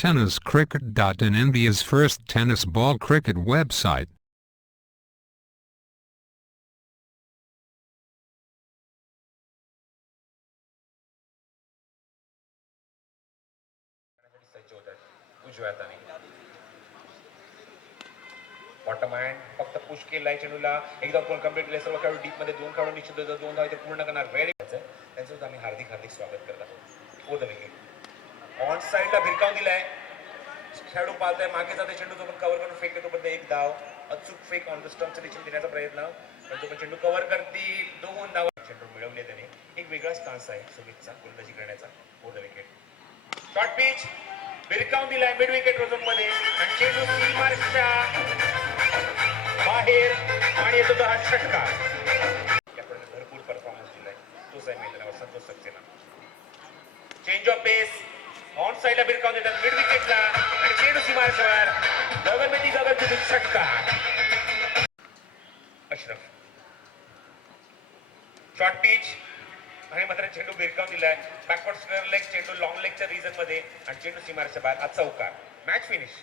TennisCricket.in, India's first tennis ball cricket website. Bottom hand फक्त push केलाय चेंडूला एकदम कोण कंप्लीट केले सर्व खेळाडू डीप मध्ये दोन खेळाडू निश्चित दोन धाव पूर्ण करणार व्हेरी त्यांचं आम्ही हार्दिक स्वागत करत आहोत फॉर द विकेट ऑन साईडला भिरकावून दिलाय खेळाडू पाहताय मागे जाते चेंडू तो पण कव्हर करून फेक देतो पण एक धाव अचूक फेक ऑन द स्टंपचं देखील देण्याचा प्रयत्न पण तो पण चेंडू कव्हर करतील दोन धाव चेंडू मिळवले त्याने एक वेगळाच चान्स आहे सुमितचा गोलंदाजी करण्याचा for the wicket short pitch भिरकावून दिलाय मिड विकेट रोझोन मध्ये आणि चेंडू सीमारेषेच्या बाहेर आणि येतो तो हा षटकार भरपूर परफॉर्मन्स दिलाय तोच आहे मैदानावर Santosh Saxena change of pace on साइडला भिरकावून देतात मिड विकेटला आणि चेंडू सीमारेषेवर गगनमेती गगन षटकार अशरफ शॉर्ट पिच आणि मात्र चेंडू भिरकावून दिलाय बॅकवर्ड स्क्वेअर लेग चेंडू लॉंग लेगच्या रिजन मध्ये आणि चेंडू सीमारेषेच्या बाहेर आज चौकार मॅच फिनिश